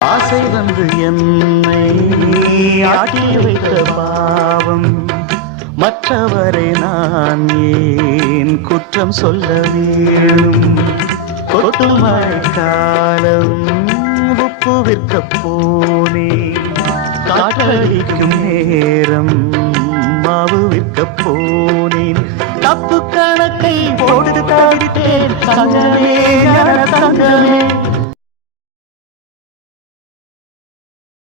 ஆசை வந்து என்னை ஆட்டி வைத்த பாவம் மற்றவரை நான் ஏன் குற்றம் சொல்ல வேணும். கொட்டு மழைக்காலம் உப்பு விற்க போனே, காற்றடிக்கும் நேரம் மாவு விற்க போனேன். தப்பு கணக்கை போட்டு தவிர்த்தேன் தங்கமே தங்கமே.